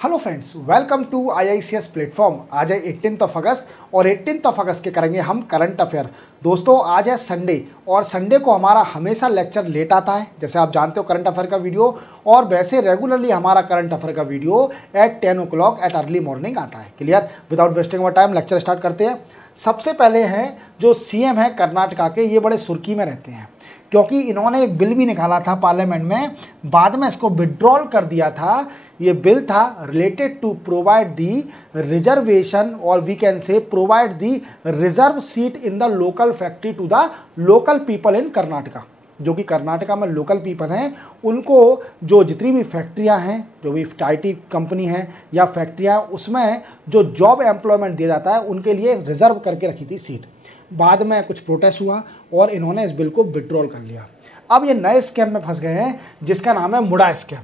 Hello friends, welcome to IICS platform. आज है 18 अगस्त और 18 अगस्त के करेंगे हम करंट अफेयर। दोस्तों आज है संडे और संडे को हमारा हमेशा लेक्चर लेट आता है, जैसे आप जानते हो करंट अफेयर का वीडियो। और वैसे रेगुलरली हमारा करंट अफेयर का video at 10 o'clock at early morning आता है। Clear? Without wasting our time lecture start करते हैं। सबसे पहले हैं जो CM है कर्नाटका के, ये बड़े सुर्खी में रहते हैं क्योंकि इन्होंने एक बिल भी निकाला था पार्लियामेंट में, बाद में इसको विड्रॉल कर दिया था। ये बिल था related to provide the reservation और we can say provide the reserve seat in the local factory to the local people in Karnataka. जो कि कर्नाटका में लोकल पीपल हैं, उनको जो जितनी भी फैक्ट्रियां हैं, जो भी IT कंपनी हैं या फैक्ट्रियां, उसमें जो जॉब एम्प्लॉयमेंट दिया जाता है उनके लिए रिजर्व करके रखी थी सीट। बाद में कुछ प्रोटेस्ट हुआ और इन्होंने इस बिल को विड्रॉल कर लिया। अब ये नए स्कैम में फंस गए हैं जिसका नाम है मुडा स्कैम।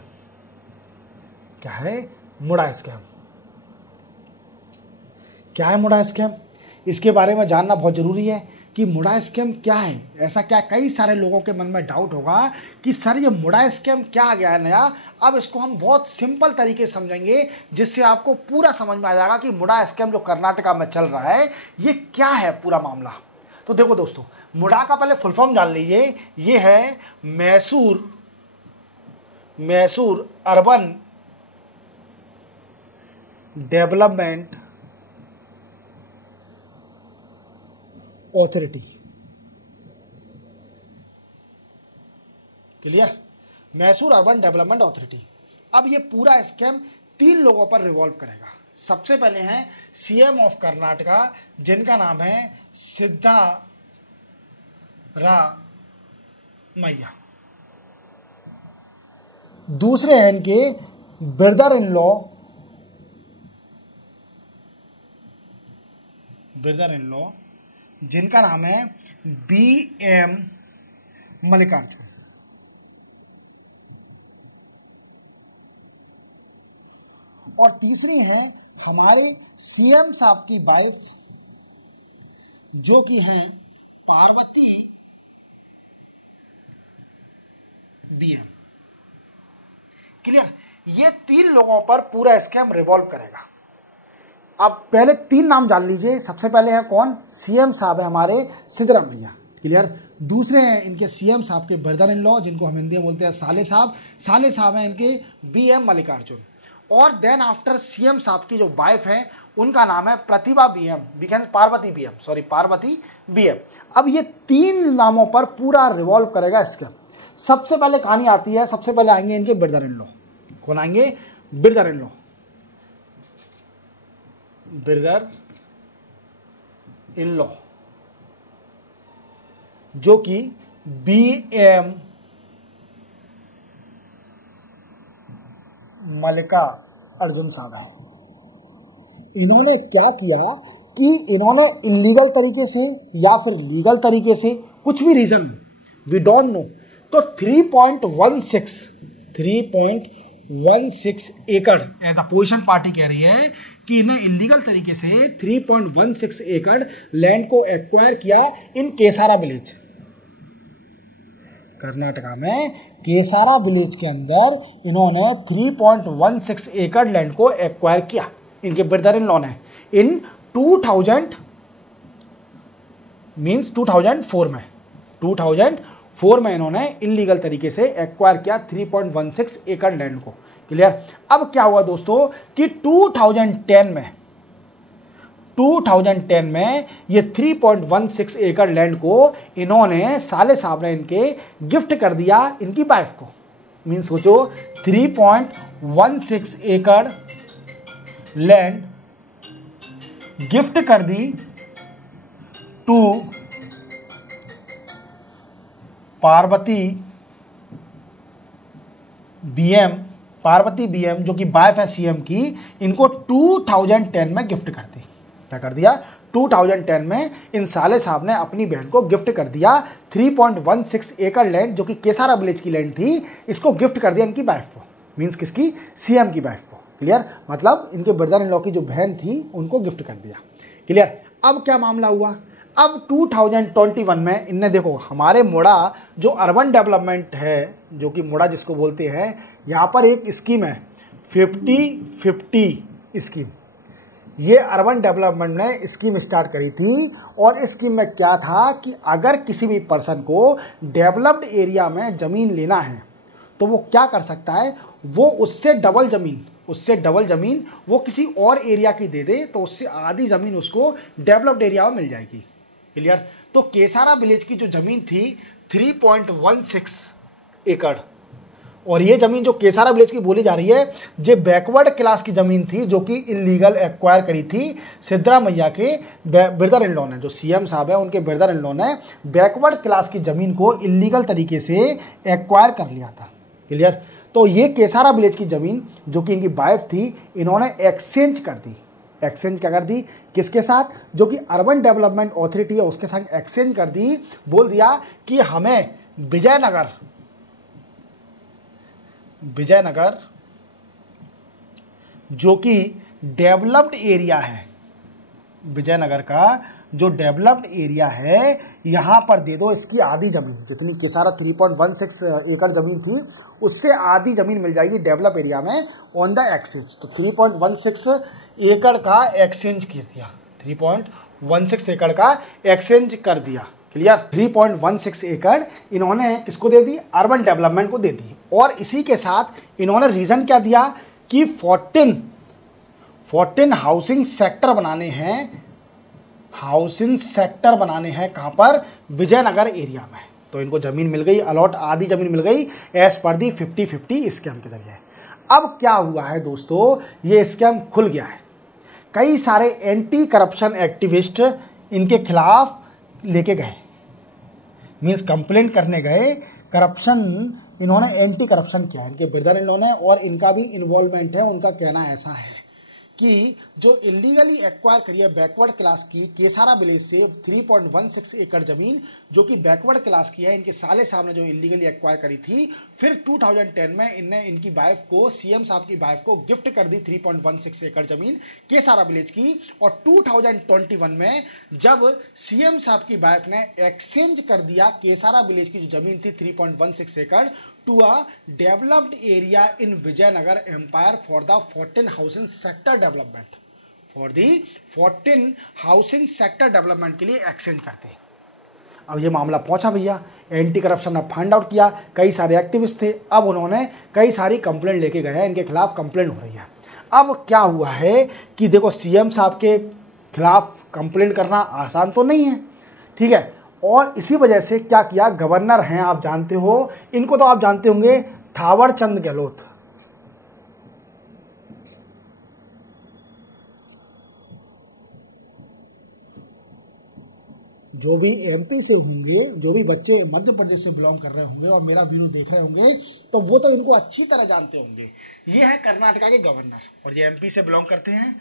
क्या है मुडा स्कैम? क्या है मुडा स्कैम? इसके बारे में जानना बहुत जरूरी है कि मुडा स्कैम क्या है। ऐसा क्या, कई सारे लोगों के मन में डाउट होगा कि सर ये मुडा स्कैम क्या आ गया है नया। अब इसको हम बहुत सिंपल तरीके से समझेंगे जिससे आपको पूरा समझ में आ जाएगा कि मुडा स्कैम जो कर्नाटका में चल रहा है ये क्या है पूरा मामला। तो देखो दोस्तों, मुडा का पहले फुल फॉर्म जान लीजिए। ये है Mysore urban development authority. Clear? Mysore urban development authority. अब ये पूरा स्कैम 3 लोगों पर रिवॉल्व करेगा। सबसे पहले हैं CM ऑफ कर्नाटका, जिनका नाम है सिद्धारामैया। दूसरे हैं इनके ब्रदर इन लॉ, जिनका नाम है BM मल्लिकार्जुन। और तीसरी है हमारे CM साहब की वाइफ, जो कि हैं पार्वती BM। क्लियर? ये 3 लोगों पर पूरा स्कैम रिवॉल्व करेगा। अब पहले 3 नाम जान लीजिए। सबसे पहले है कौन? CM साहब है हमारे सिद्धरामैया। क्लियर? दूसरे हैं इनके CM साहब के ब्रदर इन लॉ, जिनको हम हिंदी में बोलते हैं साले साहब हैं इनके BM मल्लिकार्जुन। और देन आफ्टर CM साहब की जो वाइफ है उनका नाम है प्रतिभा BM, पार्वती BM। अब ये 3 नामों पर पूरा रिवॉल्व करेगा स्कैम। सबसे पहले कहानी आती है, सबसे पहले आएंगे इनके ब्रदर इन लॉ। कौन आएंगे? ब्रदर इन लॉ, जो कि BM मल्लिकार्जुन साहब है। इन्होंने क्या किया कि इन्होंने इलीगल तरीके से या फिर लीगल तरीके से, कुछ भी रीजन वी डोंट नो, तो 3.16 एकड़ एज अपोजिशन पार्टी कह रही है कि इन्हें इलीगल तरीके से 3.16 एकड़ लैंड को एक्वायर किया इन केसारा विलेज, कर्नाटका में। केसारा विलेज के अंदर इन्होंने 3.16 एकड़ लैंड को एक्वायर किया इनके ब्रदर इन लॉ ने इन 2004 में इन्होंने इलीगल तरीके से एक्वायर किया 3.16 एकड़ लैंड को। क्लियर? अब क्या हुआ दोस्तों कि 2010 में ये 3.16 एकड़ लैंड को इन्होंने साले साहब ने इनके गिफ्ट कर दिया इनकी वाइफ को। मीन सोचो, 3.16 एकड़ लैंड गिफ्ट कर दी टू पार्वती BM, जो कि वाइफ है CM की। इनको 2010 में गिफ्ट कर दी। क्या कर दिया? 2010 में इन साले साहब ने अपनी बहन को गिफ्ट कर दिया 3.16 एकड़ लैंड, जो कि केसारा विलेज की लैंड थी। इसको गिफ्ट कर दिया इनकी वाइफ को। मीन्स किसकी? CM की वाइफ को। क्लियर? मतलब इनके ब्रदर इन लॉ की जो बहन थी उनको गिफ्ट कर दिया। क्लियर? अब क्या मामला हुआ? अब 2021 में इनने देखो हमारे मुड़ा जो अर्बन डेवलपमेंट है, जो कि मुड़ा जिसको बोलते हैं, यहाँ पर एक स्कीम है 50-50 स्कीम, ये अर्बन डेवलपमेंट ने स्कीम स्टार्ट करी थी। और इस स्कीम में क्या था कि अगर किसी भी पर्सन को डेवलप्ड एरिया में ज़मीन लेना है तो वो क्या कर सकता है, वो उससे डबल ज़मीन वो किसी और एरिया की दे दे तो उससे आधी ज़मीन उसको डेवलप्ड एरिया में मिल जाएगी। क्लियर। तो केसारा विलेज की जो ज़मीन थी 3.16 एकड़, और ये ज़मीन जो केसारा विलेज की बोली जा रही है ये बैकवर्ड क्लास की ज़मीन थी जो कि इलीगल एक्वायर करी थी सिद्धरामैया के ब्रदर इन लॉ ने। जो सीएम साहब है उनके ब्रदर इन लॉ ने बैकवर्ड क्लास की ज़मीन को इलीगल तरीके से एक्वायर कर लिया था। क्लियर। तो ये केसारा विलेज की ज़मीन जो कि इनकी वाइफ थी, इन्होंने एक्सचेंज कर दी। एक्सचेंज क्या कर दी, किसके साथ, जो कि अर्बन डेवलपमेंट अथॉरिटी है उसके साथ एक्सचेंज कर दी। बोल दिया कि हमें विजयनगर जो कि डेवलप्ड एरिया है, विजयनगर का जो डेवलप्ड एरिया है यहाँ पर दे दो इसकी आधी ज़मीन, जितनी केसारा 3.16 एकड़ ज़मीन थी उससे आधी ज़मीन मिल जाएगी डेवलप एरिया में ऑन द एक्सचेंज। तो 3.16 एकड़ का एक्सचेंज कर दिया, 3.16 एकड़ का एक्सचेंज कर दिया। क्लियर। 3.16 एकड़ इन्होंने किसको दे दी, अर्बन डेवलपमेंट को दे दी। और इसी के साथ इन्होंने रीज़न क्या दिया कि 14 हाउसिंग सेक्टर बनाने हैं कहाँ पर, विजयनगर एरिया में। तो इनको ज़मीन मिल गई अलॉट, आधी ज़मीन मिल गई एज पर दी 50-50 स्कैम के जरिए। अब क्या हुआ है दोस्तों, ये स्कैम खुल गया है। कई सारे एंटी करप्शन एक्टिविस्ट इनके खिलाफ लेके गए, मीन्स कंप्लेंट करने गए। करप्शन इन्होंने एंटी करप्शन किया, इनके ब्रदर इन लॉ ने, और इनका भी इन्वॉल्वमेंट है। उनका कहना ऐसा है कि जो इलीगली एक्वायर करी है बैकवर्ड क्लास की केसारा विलेज से 3.16 एकड़ जमीन जो कि बैकवर्ड क्लास की है, इनके साले साहब ने जो इलीगली एक्वायर करी थी, फिर 2010 में इनने इनकी वाइफ को, सीएम साहब की वाइफ को गिफ्ट कर दी 3.16 एकड़ जमीन केसारा विलेज की। और 2021 में जब सीएम साहब की वाइफ ने एक्सचेंज कर दिया केसारा विलेज की जो जमीन थी 3.16 एकड़ to a developed area in Vijayanagar Empire for the 14 housing sector development, for the 14 housing sector development के लिए एक्सचेंज करते हैं। अब ये मामला पहुंचा भैया, एंटी करप्शन ने फाइंड आउट किया, कई सारे एक्टिविस्ट थे, अब उन्होंने कई सारी कंप्लेंट लेके गए हैं, इनके खिलाफ कंप्लेंट हो रही है। अब क्या हुआ है कि देखो सीएम साहब के खिलाफ कंप्लेंट करना आसान तो नहीं है, ठीक है। और इसी वजह से क्या किया, गवर्नर हैं आप जानते हो, इनको तो आप जानते होंगे, थावर चंद गहलोत। जो भी एमपी से होंगे, जो भी बच्चे मध्य प्रदेश से बिलोंग कर रहे होंगे और मेरा वीडियो देख रहे होंगे, तो वो तो इनको अच्छी तरह जानते होंगे। ये है कर्नाटका के गवर्नर, और ये एमपी से बिलोंग करते हैं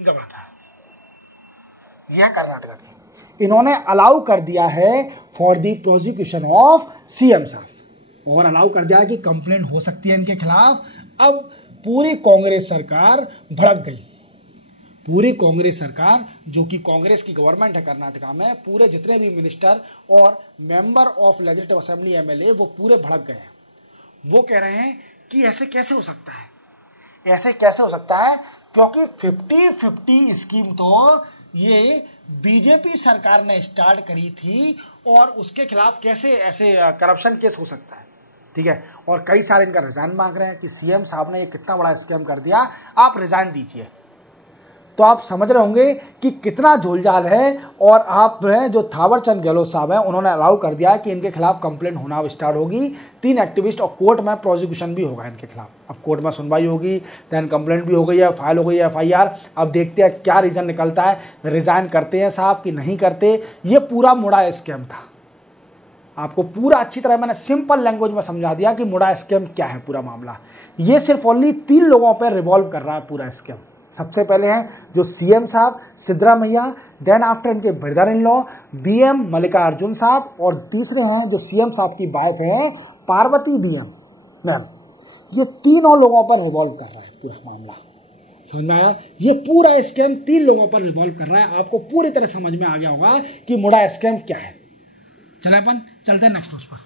गवर्नर, यह कर्नाटका के। इन्होंने अलाउ कर दिया है for the prosecution of CM साहब, और अलाउ कर दिया है कि कंप्लेंट हो सकती है इनके खिलाफ। अब पूरी कांग्रेस सरकार भड़क गई, पूरी कांग्रेस सरकार जो कि कांग्रेस की गवर्नमेंट है कर्नाटका में, पूरे जितने भी मिनिस्टर और member of legislative assembly MLA वो पूरे भड़क गए हैं। वो कह रहे हैं कि ऐसे कैसे हो सकता है, ऐसे कैसे हो सकता है, क्योंकि 50-50 स्कीम तो ये बीजेपी सरकार ने स्टार्ट करी थी, और उसके खिलाफ कैसे ऐसे करप्शन केस हो सकता है, ठीक है। और कई सारे इनका रिजाइन मांग रहे हैं कि सीएम साहब ने ये कितना बड़ा स्कैम कर दिया, आप रिजाइन दीजिए। तो आप समझ रहे होंगे कि कितना झोलझाल है। और आप जो थावर चंद गहलोत साहब हैं, उन्होंने अलाउ कर दिया कि इनके खिलाफ कंप्लेंट होना स्टार्ट होगी, 3 एक्टिविस्ट, और कोर्ट में प्रोसिक्यूशन भी होगा इनके खिलाफ। अब कोर्ट में सुनवाई होगी, देन कंप्लेंट भी हो गई है, फाइल हो गई है एफआईआर। अब देखते हैं क्या रीज़न निकलता है, रिजाइन करते हैं साहब कि नहीं करते। ये पूरा मुड़ा स्कैम था, आपको पूरा अच्छी तरह मैंने सिंपल लैंग्वेज में समझा दिया कि मुड़ा स्कैम क्या है पूरा मामला। ये सिर्फ ओनली 3 लोगों पर रिवॉल्व कर रहा है पूरा स्कैम। सबसे पहले हैं जो सीएम साहब सिद्धरामैया, देन आफ्टर इनके brother in law BM Mallikarjun साहब, और तीसरे हैं जो सीएम साहब की वाइफ है पार्वती बीएम मैम। ये तीनों लोगों पर रिवॉल्व कर रहा है पूरा मामला, समझ में आया। ये पूरा स्कैम 3 लोगों पर रिवॉल्व कर रहा है। आपको पूरी तरह समझ में आ गया होगा कि मुड़ा स्कैम क्या है। चले अपन चलते हैं नेक्स्ट न्यूज पर।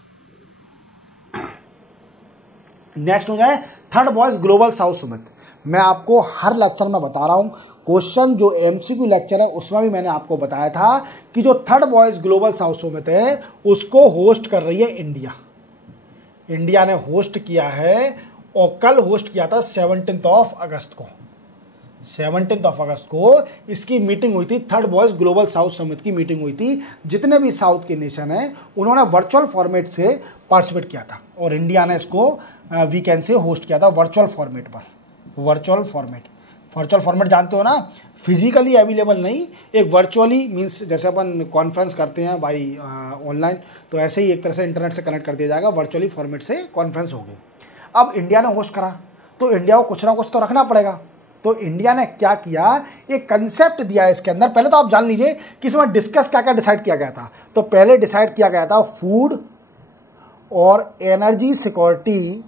नेक्स्ट न्यूज है third boys global south Sumit. मैं आपको हर लेक्चर में बता रहा हूँ, क्वेश्चन जो एमसीक्यू लेक्चर है उसमें भी मैंने आपको बताया था कि जो third voice global south summit है उसको होस्ट कर रही है इंडिया। इंडिया ने होस्ट किया है और कल होस्ट किया था 17 अगस्त को। 17 अगस्त को इसकी मीटिंग हुई थी, third voice global south summit की मीटिंग हुई थी। जितने भी साउथ के नेशन हैं उन्होंने वर्चुअल फॉर्मेट से पार्टिसिपेट किया था और इंडिया ने इसको वीकेंड से होस्ट किया था वर्चुअल फॉर्मेट पर। वर्चुअल फॉर्मेट जानते हो ना, फिजिकली अवेलेबल नहीं, एक वर्चुअली मीन्स जैसे अपन कॉन्फ्रेंस करते हैं भाई ऑनलाइन, तो ऐसे ही एक तरह से इंटरनेट से कनेक्ट कर दिया जाएगा, वर्चुअली फॉर्मेट से कॉन्फ्रेंस होगी। अब इंडिया ने होस्ट करा तो इंडिया को कुछ ना कुछ तो रखना पड़ेगा। तो इंडिया ने क्या किया, एक कंसेप्ट दिया है इसके अंदर। पहले तो आप जान लीजिए कि इसमें डिस्कस क्या क्या डिसाइड किया गया था। तो पहले डिसाइड किया गया था फूड और energy security,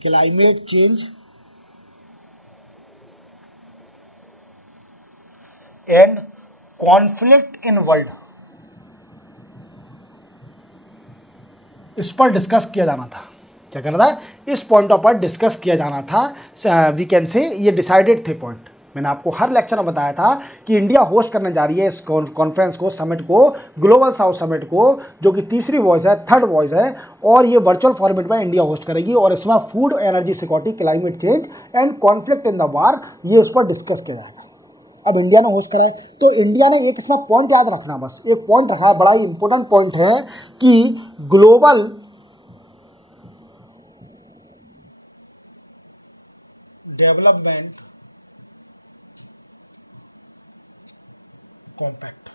climate change and conflict in world, इस पर डिस्कस किया जाना था। क्या करना था, इस पॉइंट पर डिस्कस किया जाना था। वी कैन से ये डिसाइडेड थे पॉइंट। मैंने आपको हर लेक्चर में बताया था कि इंडिया होस्ट करने जा रही है इस कॉन्फ्रेंस को, समिट को, ग्लोबल साउथ समिट को, जो कि तीसरी वॉइस है, थर्ड वॉइस है, और ये वर्चुअल फॉर्मेट में इंडिया होस्ट करेगी और इसमें food, energy security, climate change and conflict in the war, ये इस पर डिस्कस किया जाएगा। अब इंडिया ने होस्ट करा है तो इंडिया ने एक इसमें पॉइंट याद रखना, बस एक पॉइंट रखा, बड़ा ही इंपॉर्टेंट पॉइंट है कि ग्लोबल डेवलपमेंट कॉम्पैक्ट,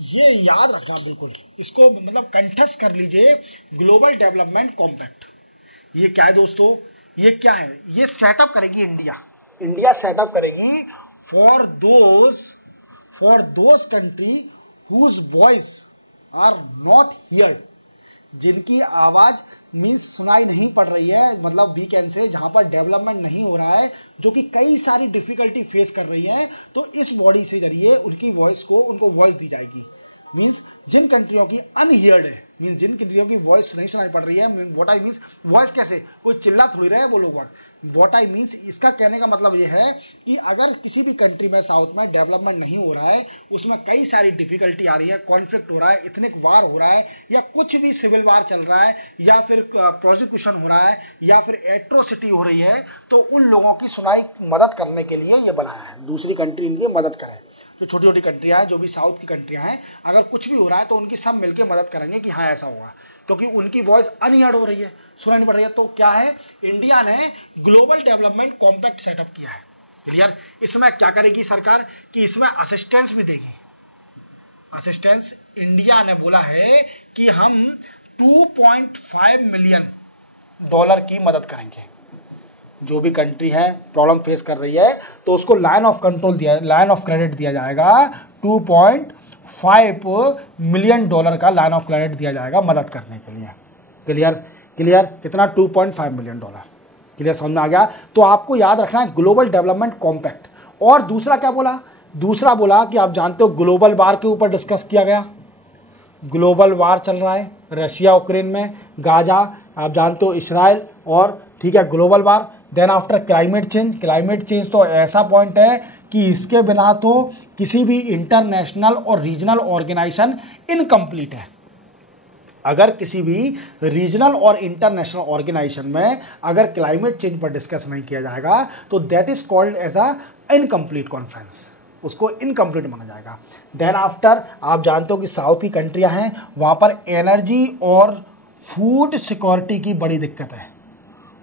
ये याद रखना बिल्कुल, इसको मतलब कंठस्थ कर लीजिए, ग्लोबल डेवलपमेंट कॉम्पैक्ट। ये क्या है दोस्तों, ये क्या है, ये सेटअप करेगी इंडिया सेटअप करेगी for those country whose voice are not heard, जिनकी आवाज मीन्स सुनाई नहीं पड़ रही है, मतलब वी कैन से जहां पर डेवलपमेंट नहीं हो रहा है, जो कि कई सारी डिफिकल्टी फेस कर रही है, तो इस बॉडी से जरिए उनकी वॉइस को उनको वॉइस दी जाएगी। मीन्स जिन कंट्रियों की अनहियर्ड है, मीन्स जिन कंट्रियों की वॉइस नहीं सुनाई पड़ रही है, व्हाट आई मीन्स वॉइस कैसे, कोई चिल्ला थोड़ी रहे वो लोग। व्हाट आई मीन्स, इसका कहने का मतलब ये है कि अगर किसी भी कंट्री में साउथ में डेवलपमेंट नहीं हो रहा है, उसमें कई सारी डिफिकल्टी आ रही है, कॉन्फ्लिक्ट हो रहा है, इथनिक वार हो रहा है, या कुछ भी सिविल वार चल रहा है, या फिर प्रोसिक्यूशन हो रहा है, या फिर एट्रोसिटी हो रही है, तो उन लोगों की सुनाई मदद करने के लिए ये बनाया है, दूसरी कंट्री इनकी मदद करे। जो छोटी छोटी कंट्रियां हैं, जो भी साउथ की कंट्रियां हैं, अगर कुछ भी हो रहा है तो उनकी सब मिलकर मदद करेंगे कि हाँ ऐसा होगा, क्योंकि उनकी वॉइस अनहियर्ड हो रही है, सुनाई नहीं पड़ रही है। तो क्या है, इंडिया ने ग्लोबल डेवलपमेंट कॉम्पैक्ट सेटअप किया है। क्लियर, इसमें क्या करेगी सरकार कि इसमें असिस्टेंस भी देगी। असिस्टेंस इंडिया ने बोला है कि हम $2.5 मिलियन की मदद करेंगे। जो भी कंट्री है प्रॉब्लम फेस कर रही है तो उसको लाइन ऑफ कंट्रोल दिया, लाइन ऑफ क्रेडिट दिया जाएगा, $2.5 मिलियन का लाइन ऑफ क्रेडिट दिया जाएगा मदद करने के लिए। क्लियर, कितना, $2.5 मिलियन। क्लियर, समझ में आ गया। तो आपको याद रखना है ग्लोबल डेवलपमेंट कॉम्पैक्ट। और दूसरा क्या बोला, दूसरा बोला कि आप जानते हो ग्लोबल वार के ऊपर डिस्कस किया गया। ग्लोबल वार चल रहा है रशिया यूक्रेन में, गाजा आप जानते हो, इसराइल, और ठीक है global war. Then after climate change तो ऐसा पॉइंट है कि इसके बिना तो किसी भी इंटरनेशनल और रीजनल ऑर्गेनाइजेशन इनकम्प्लीट है। अगर किसी भी रीजनल और इंटरनेशनल ऑर्गेनाइजेशन में अगर क्लाइमेट चेंज पर डिस्कस नहीं किया जाएगा तो that is called as a incomplete conference, उसको इनकम्प्लीट माना जाएगा। देन आफ्टर आप जानते हो कि साउथ की कंट्रियां हैं, वहां पर एनर्जी और फूड सिक्योरिटी की बड़ी दिक्कत है,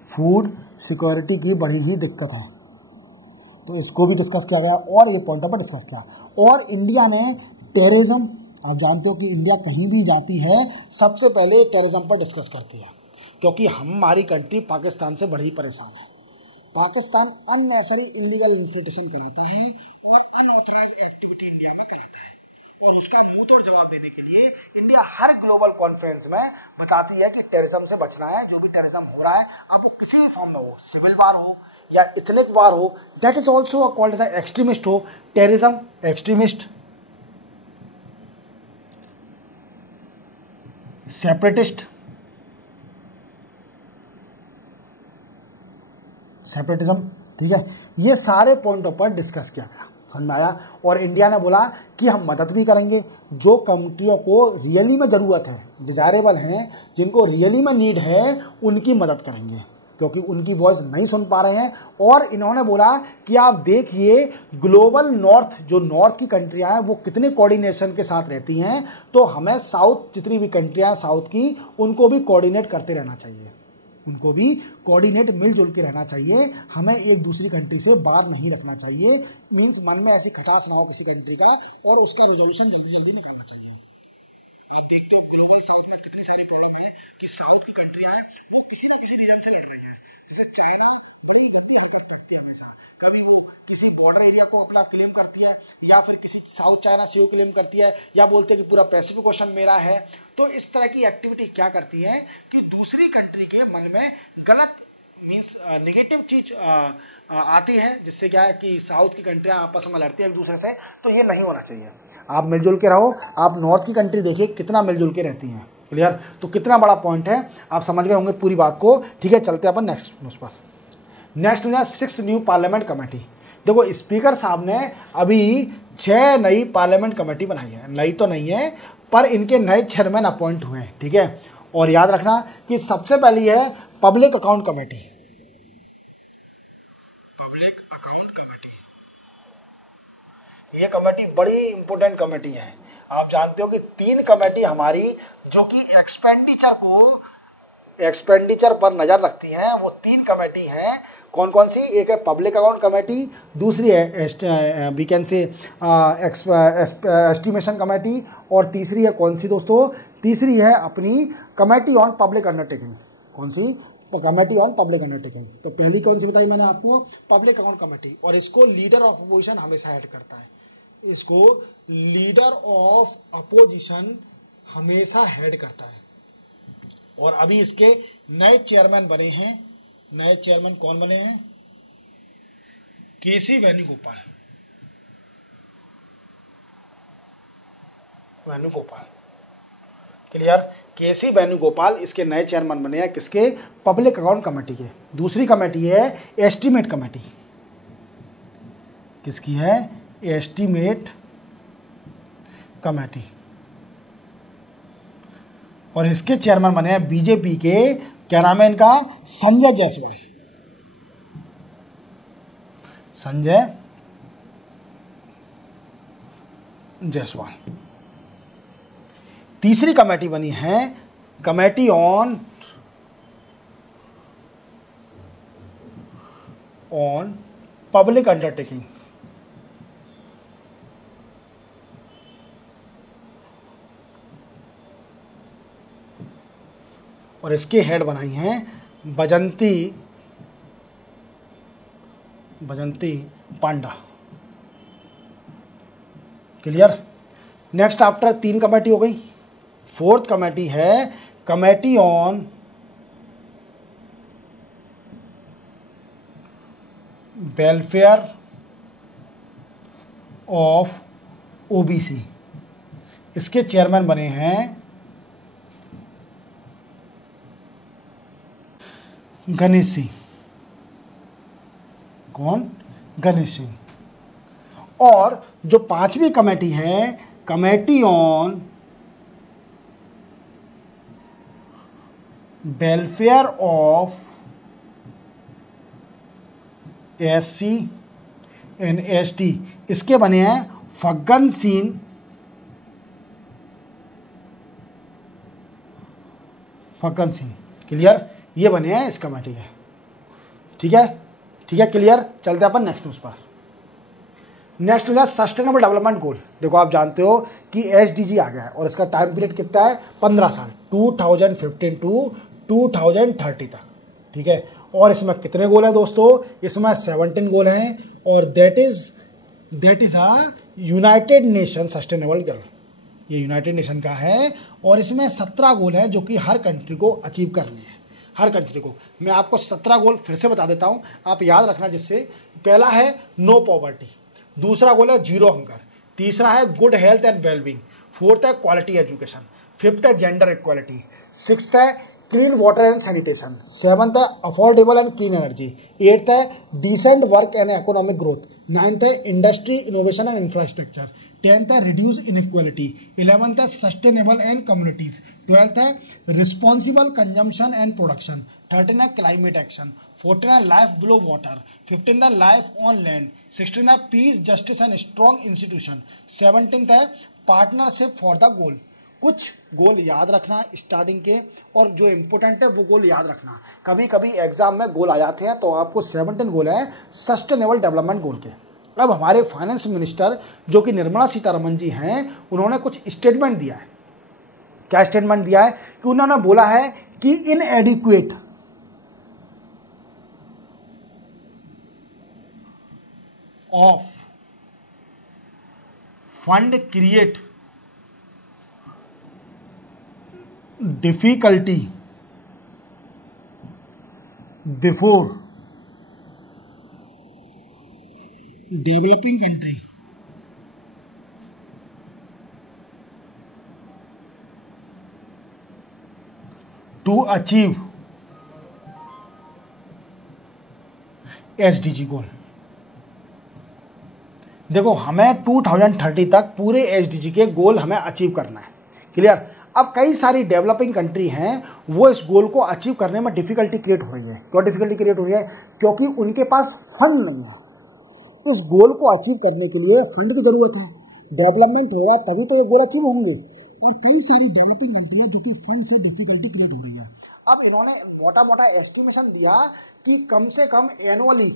फूड सिक्योरिटी की बड़ी ही दिक्कत है, तो इसको भी डिस्कस किया गया और ये पॉइंट पर डिस्कस किया। और इंडिया ने टेररिज्म, आप जानते हो कि इंडिया कहीं भी जाती है सबसे पहले टेररिज्म पर डिस्कस करती है, क्योंकि हमारी कंट्री पाकिस्तान से बड़ी परेशान है। पाकिस्तान अननेसेसरी इलीगल इन्फिल्ट्रेशन कराता है और अनऑथराइज्ड एक्टिविटी इंडिया में कराता है, और उसका मुंह तोड़ जवाब देने के लिए इंडिया हर ग्लोबल कॉन्फ्रेंस में बताती है कि टेररिज्म से बचना है। जो भी टेररिज्म हो रहा है, अब वो किसी भी फॉर्म में हो, सिविल वार हो या इथनिक वार हो, that is also called as extremist हो, टेररिज्म एक्सट्रीमिस्ट सेपरेटिज्म, ठीक है। ये सारे पॉइंटों पर डिस्कस किया गया, समझ में आया। और इंडिया ने बोला कि हम मदद भी करेंगे, जो कंट्रियों को रियली में ज़रूरत है, डिज़ायरेबल हैं, जिनको रियली में नीड है, उनकी मदद करेंगे, क्योंकि उनकी वॉइस नहीं सुन पा रहे हैं। और इन्होंने बोला कि आप देखिए ग्लोबल नॉर्थ, जो नॉर्थ की कंट्रियां हैं वो कितने कोऑर्डिनेशन के साथ रहती हैं, तो हमें साउथ, जितनी भी कंट्रियां साउथ की, उनको भी कोऑर्डिनेट करते रहना चाहिए, उनको भी कोऑर्डिनेट मिलजुल के रहना चाहिए। हमें एक दूसरी कंट्री से बाहर नहीं रखना चाहिए, मीन्स मन में ऐसी खटास ना हो किसी कंट्री का, और उसका रिजोल्यूशन जल्दी जल्दी निकालना चाहिए। आप देखते हो ग्लोबल साउथ में कितनी सारी प्रॉब्लम है कि साउथ की कंट्रियां हैं वो किसी न किसी रीजन से लड़ रही है। जैसे चाइना बड़ी गंदी हरकत करती है हमेशा, कभी वो किसी बॉर्डर एरिया को अपना क्लेम करती है, या फिर किसी साउथ चाइना सी क्लेम करती है, या बोलते हैं कि पूरा पैसिफिक ओशन मेरा है। तो इस तरह की एक्टिविटी क्या करती है कि दूसरी कंट्री के मन में गलत मीन्स नेगेटिव चीज आती है, जिससे क्या है कि साउथ की कंट्रियां आपस में लड़ती है एक दूसरे से। तो ये नहीं होना चाहिए, आप मिलजुल के रहो। आप नॉर्थ की कंट्री देखिए कितना मिलजुल के रहती हैं, क्लियर। तो कितना बड़ा पॉइंट है, आप समझ गए होंगे पूरी बात को, ठीक है। चलते हैं अपन नेक्स्ट न्यूज़ पर। Next news 6 new parliament committee. देखो स्पीकर साहब ने अभी 6 नई पार्लियामेंट कमेटी बनाई है, नई तो नहीं है पर इनके नए चेयरमैन अपॉइंट हुए हैं, ठीक है। और याद रखना कि सबसे पहली है public account committee, public account committee. ये कमेटी बड़ी इंपॉर्टेंट कमेटी है। आप जानते हो कि 3 कमेटी हमारी जो कि एक्सपेंडिचर पर नजर रखती हैं, वो 3 कमेटी हैं। कौन कौन सी? एक है पब्लिक अकाउंट कमेटी, दूसरी है we can say estimation committee, और तीसरी है कौन सी दोस्तों? तीसरी है अपनी कमेटी ऑन पब्लिक अंडरटेकिंग। कौन सी? Committee on public undertaking. तो पहली कौन सी बताई मैंने आपको? Public account committee. और इसको लीडर ऑफ अपोजिशन हमेशा हेड करता है, इसको लीडर ऑफ अपोजिशन हमेशा हेड करता है। और अभी इसके नए चेयरमैन बने हैं। नए चेयरमैन कौन बने हैं? केसी वेणुगोपाल। क्लियर? केसी वेणुगोपाल इसके नए चेयरमैन बने हैं। किसके? पब्लिक अकाउंट कमेटी के। दूसरी कमेटी है एस्टीमेट कमेटी। किसकी है? Estimate committee. और इसके चेयरमैन बने हैं बीजेपी के, क्या नाम है इनका? संजय जायसवाल। संजय जायसवाल। तीसरी कमेटी बनी है कमेटी ऑन पब्लिक अंडरटेकिंग। और इसके हेड बनाई हैं बजंती पांडा। क्लियर? नेक्स्ट आफ्टर 3 कमेटी हो गई। 4th कमेटी है committee on welfare of OBC. इसके चेयरमैन बने हैं गणेश सिंह। कौन? गणेश सिंह। और जो 5वीं कमेटी है committee on welfare of SC and ST, इसके बने हैं फग्गन सिंह क्लियर? ये बने हैं इस कमेटी के, ठीक है। ठीक है, क्लियर। चलते हैं अपन नेक्स्ट न्यूज़ पर। नेक्स्ट न्यूज़ है सस्टेनेबल डेवलपमेंट गोल। देखो आप जानते हो कि SDG आ गया है और इसका टाइम पीरियड कितना है? 15 साल, 2015 टू 2030 तक, ठीक है। और इसमें कितने गोल हैं दोस्तों? इसमें 17 गोल हैं, और that is a united nation sustainable goal. ये यूनाइटेड नेशन का है, और इसमें 17 गोल हैं जो कि हर कंट्री को अचीव करने हैं, हर कंट्री को। मैं आपको 17 गोल फिर से बता देता हूं, आप याद रखना। जिससे पहला है नो पॉवर्टी, दूसरा गोल है जीरो हंगर, तीसरा है good health and wellbeing, 4th है क्वालिटी एजुकेशन, 5th है जेंडर इक्वालिटी, 6th है clean water and sanitation, 7th है affordable and clean energy, 8th है decent work and economic growth, 9th है industry innovation and infrastructure, 10th है reduce inequality, 11th है sustainable and communities, 12th है responsible consumption and production, 13th है climate action, 14th है life below water, 15th है life on land, 16th है piece justice and strong institution, 17th है partnership for the goal. कुछ गोल याद रखना स्टार्टिंग के, और जो इंपॉर्टेंट है वो गोल याद रखना। कभी कभी एग्जाम में गोल आ जाते हैं, तो आपको 17 गोल है सस्टेनेबल डेवलपमेंट गोल के। अब हमारे फाइनेंस मिनिस्टर जो कि निर्मला सीतारमण जी हैं, उन्होंने कुछ स्टेटमेंट दिया है। क्या स्टेटमेंट दिया है कि उन्होंने बोला है कि inadequate of fund create difficulty before developing country to achieve SDG goal. देखो, हमें 2030 तक पूरे एसडीजी के गोल हमें अचीव करना है। क्लियर। अब कई सारी डेवलपिंग कंट्री हैं, वो इस गोल को अचीव करने में डिफिकल्टी क्रिएट हो रही है। क्यों डिफिकल्टी क्रिएट हो रही है? क्योंकि उनके पास फंड नहीं है। इस गोल को अचीव करने के लिए फंड की जरूरत है। डेवलपमेंट होगा तभी तो ये गोल अचीव होंगे। और कई सारी डेवलपिंग कंट्री है जो कि फंड से डिफिकल्टी क्रिएट हो रही है। अब इन्होंने मोटा मोटा एस्टिमेशन दिया कि कम से कम एनुअली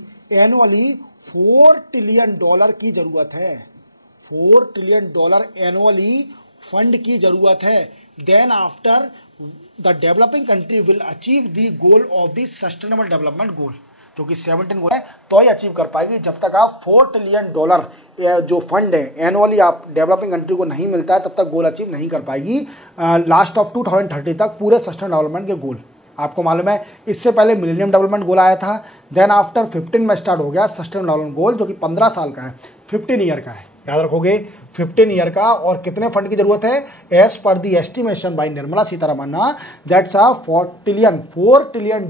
$4 ट्रिलियन की जरूरत है। $4 ट्रिलियन एनुअली फंड की जरूरत है। Then after the developing country will achieve the goal of the sustainable development goal, क्योंकि 17 गोल है तो ही अचीव कर पाएगी। जब तक आप $4 ट्रिलियन जो फंड है एनुअली आप डेवलपिंग कंट्री को नहीं मिलता है, तब तक गोल अचीव नहीं कर पाएगी लास्ट ऑफ 2030 तक पूरे सस्टेनेबल डेवलपमेंट के गोल। आपको मालूम है, इससे पहले मिलेनियम डेवलपमेंट गोल आया था। देन आफ्टर 15 में स्टार्ट हो गया सस्टेनेबल डेवलपमेंट गोल, जो कि 15 साल का है, 15 ईयर का है। याद रखोगे, 15 ईयर का। और कितने फंड की जरूरत है? As per the estimation by Nirmala Sitharaman, that's a $4 trillion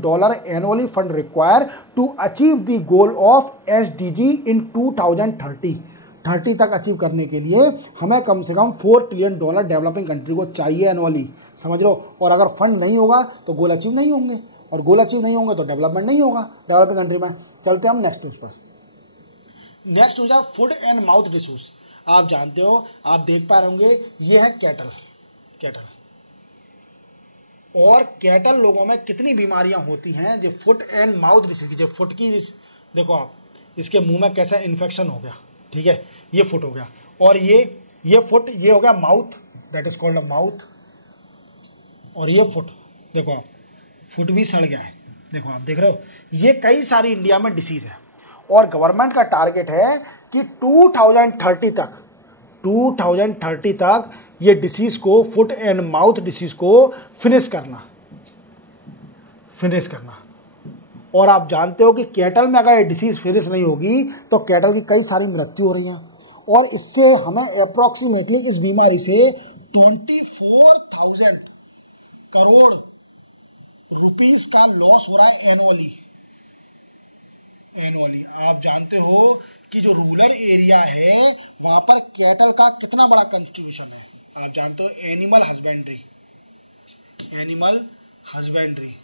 annually fund require to achieve the goal of SDG in 2030 तक अचीव करने के लिए हमें कम से कम $4 ट्रिलियन डेवलपिंग कंट्री को चाहिए एनुअली। समझ लो। और अगर फंड नहीं होगा तो गोल अचीव नहीं होंगे, और गोल अचीव नहीं होंगे तो डेवलपमेंट नहीं होगा डेवलपिंग कंट्री में। चलते हम नेक्स्ट न्यूज पर। नेक्स्ट न्यूज है फूड एंड माउथ डिसीज। आप जानते हो, आप देख पा रहे होंगे, ये है कैटल। और कैटल लोगों में कितनी बीमारियां होती हैं जो फुट एंड माउथ डिसीज। जो फुट की, देखो आप, इसके मुंह में कैसा इन्फेक्शन हो गया। ठीक है, ये फुट हो गया। और ये फुट, ये हो गया mouth, that is called a mouth. और ये फुट, देखो आप, फुट भी सड़ गया है। देखो आप देख रहे हो, ये कई सारी इंडिया में डिसीज है। और गवर्नमेंट का टारगेट है कि 2030 तक ये डिसीज को, फुट एंड माउथ डिसीज को फिनिश करना। और आप जानते हो कि कैटल में अगर ये डिसीज फिनिश नहीं होगी तो कैटल की कई सारी मृत्यु हो रही है। और इससे हमें अप्रोक्सीमेटली इस बीमारी से 24,000 करोड़ रुपीस का लॉस हो रहा है एनुअली। आप जानते हो कि जो रूरल एरिया है वहां पर कैटल का कितना बड़ा कंट्रीब्यूशन है। आप जानते हो, एनिमल हस्बेंड्री।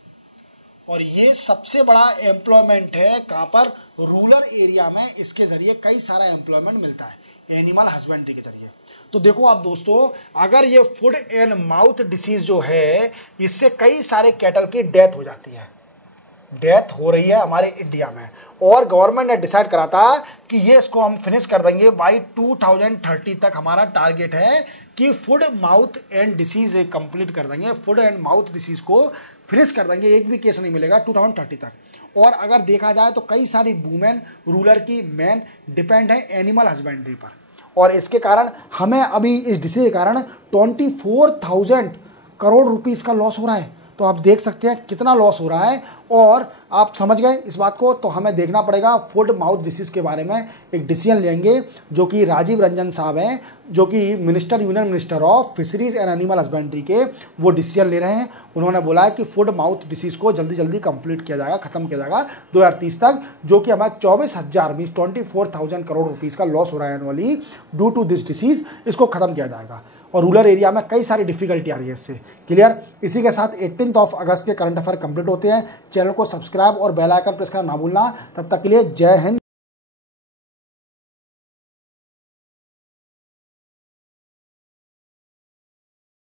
और ये सबसे बड़ा एम्प्लॉयमेंट है कहाँ पर? रूरल एरिया में। इसके जरिए कई सारा एम्प्लॉयमेंट मिलता है एनिमल हस्बेंड्री के जरिए। तो देखो आप दोस्तों, अगर ये फूड एंड माउथ डिसीज जो है, इससे कई सारे कैटल की डेथ हो जाती है, डेथ हो रही है हमारे इंडिया में। और गवर्नमेंट ने डिसाइड करा था कि ये इसको हम फिनिश कर देंगे बाई 2030 तक। हमारा टारगेट है कि food mouth and disease complete कर देंगे, फूड एंड माउथ डिसीज को फिनिश कर देंगे, एक भी केस नहीं मिलेगा 2030 तक। और अगर देखा जाए तो कई सारी वुमेन रूरल की मैन डिपेंड है एनिमल हस्बेंड्री पर। और इसके कारण हमें अभी इस डिसीज के कारण 24,000 करोड़ रुपीस का लॉस हो रहा है। तो आप देख सकते हैं कितना लॉस हो रहा है। और आप समझ गए इस बात को, तो हमें देखना पड़ेगा फुट माउथ डिसीज़ के बारे में एक डिसीजन लेंगे, जो कि राजीव रंजन साहब हैं, जो कि union minister of fisheries and animal husbandry के, वो डिसीजन ले रहे हैं। उन्होंने बोला है कि फुट माउथ डिसीज़ को जल्दी जल्दी कंप्लीट किया जाएगा, खत्म किया जाएगा 2030 तक, जो कि हमारा 24,000 मीन्स 24,000 करोड़ रुपीज़ का लॉस हो रहा है annually due to this disease, इसको खत्म किया जाएगा। और रूरल एरिया में कई सारी डिफिकल्टी आ रही है इससे। क्लियर। इसी के साथ 18 अगस्त के करंट अफेयर कंप्लीट होते हैं। चैनल को सब्सक्राइब और बेल आइकन प्रेस करना ना भूलना। तब तक के लिए जय हिंद।